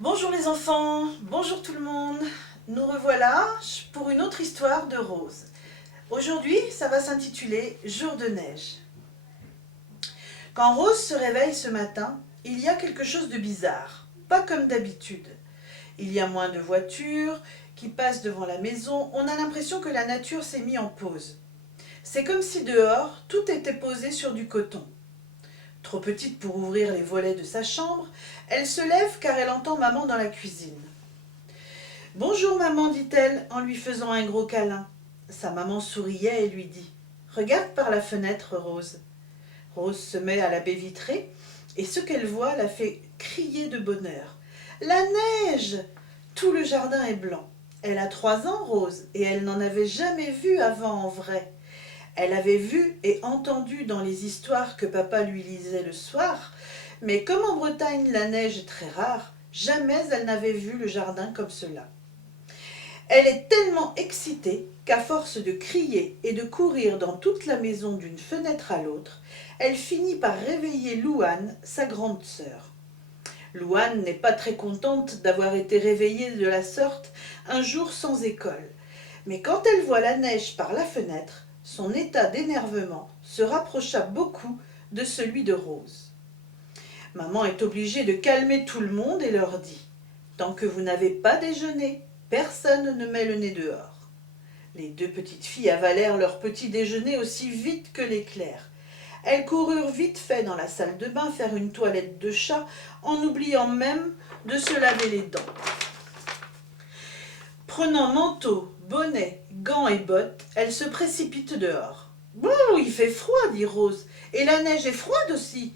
Bonjour les enfants, bonjour tout le monde. Nous revoilà pour une autre histoire de Rose. Aujourd'hui, ça va s'intituler Jour de neige. Quand Rose se réveille ce matin, il y a quelque chose de bizarre, pas comme d'habitude. Il y a moins de voitures qui passent devant la maison, on a l'impression que la nature s'est mise en pause. C'est comme si dehors, tout était posé sur du coton. Trop petite pour ouvrir les volets de sa chambre, elle se lève car elle entend maman dans la cuisine. Bonjour maman, dit-elle en lui faisant un gros câlin. Sa maman souriait et lui dit « Regarde par la fenêtre, Rose ». Rose se met à la baie vitrée et ce qu'elle voit la fait crier de bonheur. La neige! Tout le jardin est blanc. Elle a 3 ans, Rose, et elle n'en avait jamais vu avant en vrai. Elle avait vu et entendu dans les histoires que papa lui lisait le soir, mais comme en Bretagne la neige est très rare, jamais elle n'avait vu le jardin comme cela. Elle est tellement excitée qu'à force de crier et de courir dans toute la maison d'une fenêtre à l'autre, elle finit par réveiller Louane, sa grande sœur. Louane n'est pas très contente d'avoir été réveillée de la sorte un jour sans école, mais quand elle voit la neige par la fenêtre, son état d'énervement se rapprocha beaucoup de celui de Rose. Maman est obligée de calmer tout le monde et leur dit « Tant que vous n'avez pas déjeuné, personne ne met le nez dehors. » Les 2 petites filles avalèrent leur petit déjeuner aussi vite que l'éclair. Elles coururent vite fait dans la salle de bain faire une toilette de chat en oubliant même de se laver les dents. Prenant manteau, bonnet, gants et bottes, elles se précipitent dehors. « Bon, il fait froid, dit Rose, et la neige est froide aussi. »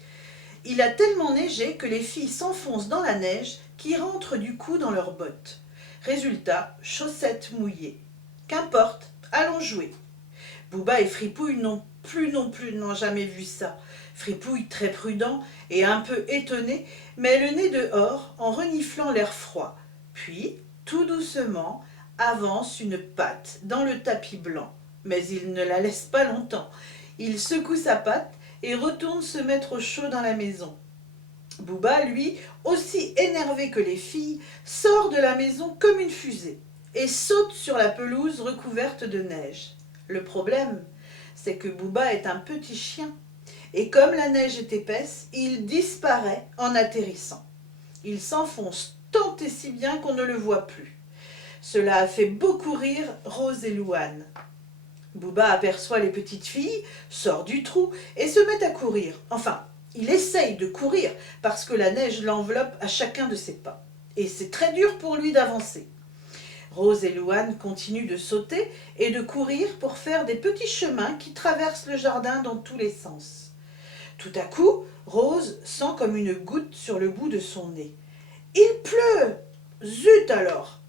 Il a tellement neigé que les filles s'enfoncent dans la neige qui rentre du coup dans leurs bottes. Résultat, chaussettes mouillées. Qu'importe, allons jouer. Bouba et Fripouille non plus n'ont jamais vu ça. Fripouille très prudent et un peu étonné met le nez dehors en reniflant l'air froid. Puis, tout doucement, avance une patte dans le tapis blanc. Mais il ne la laisse pas longtemps. Il secoue sa patte et retourne se mettre au chaud dans la maison. Bouba, lui, aussi énervé que les filles, sort de la maison comme une fusée et saute sur la pelouse recouverte de neige. Le problème, c'est que Bouba est un petit chien et comme la neige est épaisse, il disparaît en atterrissant. Il s'enfonce tant et si bien qu'on ne le voit plus. Cela a fait beaucoup rire Rose et Louane. Bouba aperçoit les petites filles, sort du trou et se met à courir. Enfin, il essaye de courir parce que la neige l'enveloppe à chacun de ses pas. Et c'est très dur pour lui d'avancer. Rose et Louane continuent de sauter et de courir pour faire des petits chemins qui traversent le jardin dans tous les sens. Tout à coup, Rose sent comme une goutte sur le bout de son nez. « Il pleut !» Zut alors!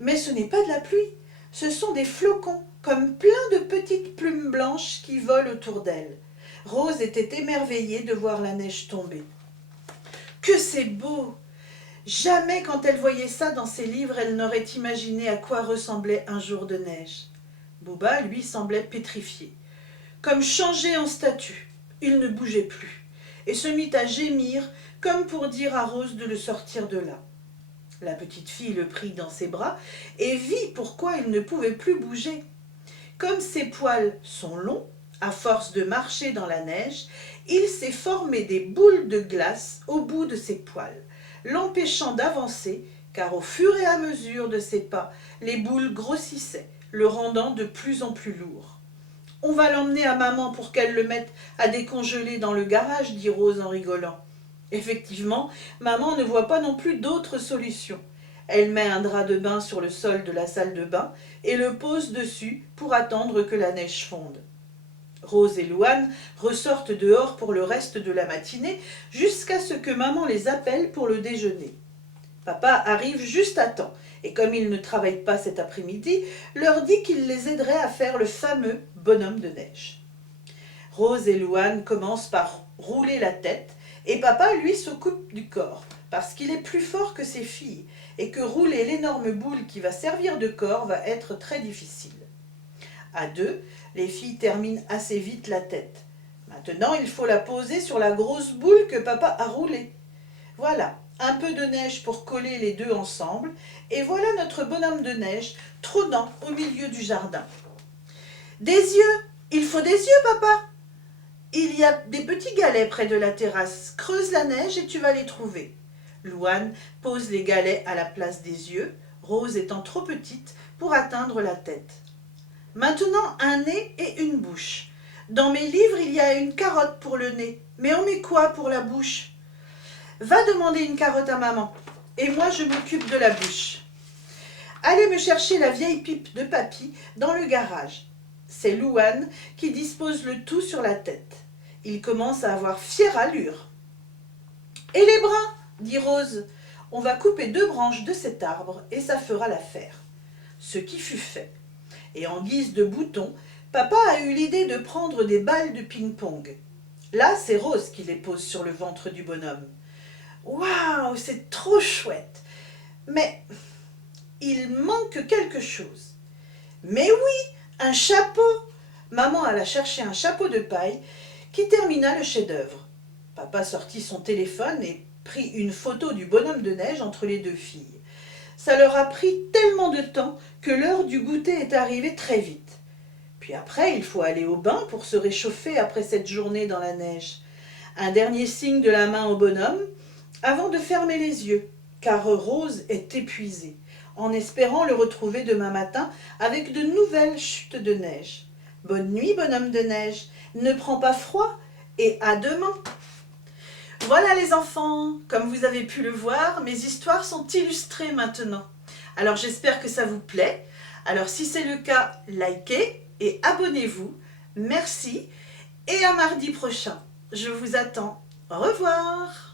Mais ce n'est pas de la pluie, ce sont des flocons, comme plein de petites plumes blanches qui volent autour d'elle. Rose était émerveillée de voir la neige tomber. « Que c'est beau !» Jamais quand elle voyait ça dans ses livres, elle n'aurait imaginé à quoi ressemblait un jour de neige. Bouba, lui, semblait pétrifié, comme changé en statue. Il ne bougeait plus, et se mit à gémir, comme pour dire à Rose de le sortir de là. La petite fille le prit dans ses bras et vit pourquoi il ne pouvait plus bouger. Comme ses poils sont longs, à force de marcher dans la neige, il s'est formé des boules de glace au bout de ses poils, l'empêchant d'avancer, car au fur et à mesure de ses pas, les boules grossissaient, le rendant de plus en plus lourd. « On va l'emmener à maman pour qu'elle le mette à décongeler dans le garage, dit Rose en rigolant. Effectivement, maman ne voit pas non plus d'autre solution. Elle met un drap de bain sur le sol de la salle de bain et le pose dessus pour attendre que la neige fonde. Rose et Louane ressortent dehors pour le reste de la matinée jusqu'à ce que maman les appelle pour le déjeuner. Papa arrive juste à temps et comme il ne travaille pas cet après-midi, leur dit qu'il les aiderait à faire le fameux bonhomme de neige. Rose et Louane commencent par rouler la tête et papa, lui, s'occupe du corps parce qu'il est plus fort que ses filles et que rouler l'énorme boule qui va servir de corps va être très difficile. À 2, les filles terminent assez vite la tête. Maintenant, il faut la poser sur la grosse boule que papa a roulée. Voilà, un peu de neige pour coller les deux ensemble, et voilà notre bonhomme de neige trônant au milieu du jardin. Des yeux! Il faut des yeux, papa! Il y a des petits galets près de la terrasse. Creuse la neige et tu vas les trouver. Louane pose les galets à la place des yeux, Rose étant trop petite pour atteindre la tête. Maintenant, un nez et une bouche. Dans mes livres, il y a une carotte pour le nez. Mais on met quoi pour la bouche? Va demander une carotte à maman. Et moi, je m'occupe de la bouche. Allez me chercher la vieille pipe de papy dans le garage. C'est Louane qui dispose le tout sur la tête. Il commence à avoir fière allure. Et les bras, dit Rose. On va couper 2 branches de cet arbre et ça fera l'affaire. Ce qui fut fait. Et en guise de bouton, papa a eu l'idée de prendre des balles de ping-pong. Là, c'est Rose qui les pose sur le ventre du bonhomme. Waouh, c'est trop chouette! Mais il manque quelque chose. Mais oui, un chapeau! Maman alla chercher un chapeau de paille qui termina le chef-d'œuvre. Papa sortit son téléphone et prit une photo du bonhomme de neige entre les 2 filles. Ça leur a pris tellement de temps que l'heure du goûter est arrivée très vite. Puis après, il faut aller au bain pour se réchauffer après cette journée dans la neige. Un dernier signe de la main au bonhomme avant de fermer les yeux, car Rose est épuisée, en espérant le retrouver demain matin avec de nouvelles chutes de neige. Bonne nuit, bonhomme de neige, ne prends pas froid et à demain. Voilà les enfants, comme vous avez pu le voir, mes histoires sont illustrées maintenant. Alors j'espère que ça vous plaît. Alors si c'est le cas, likez et abonnez-vous. Merci et à mardi prochain. Je vous attends. Au revoir.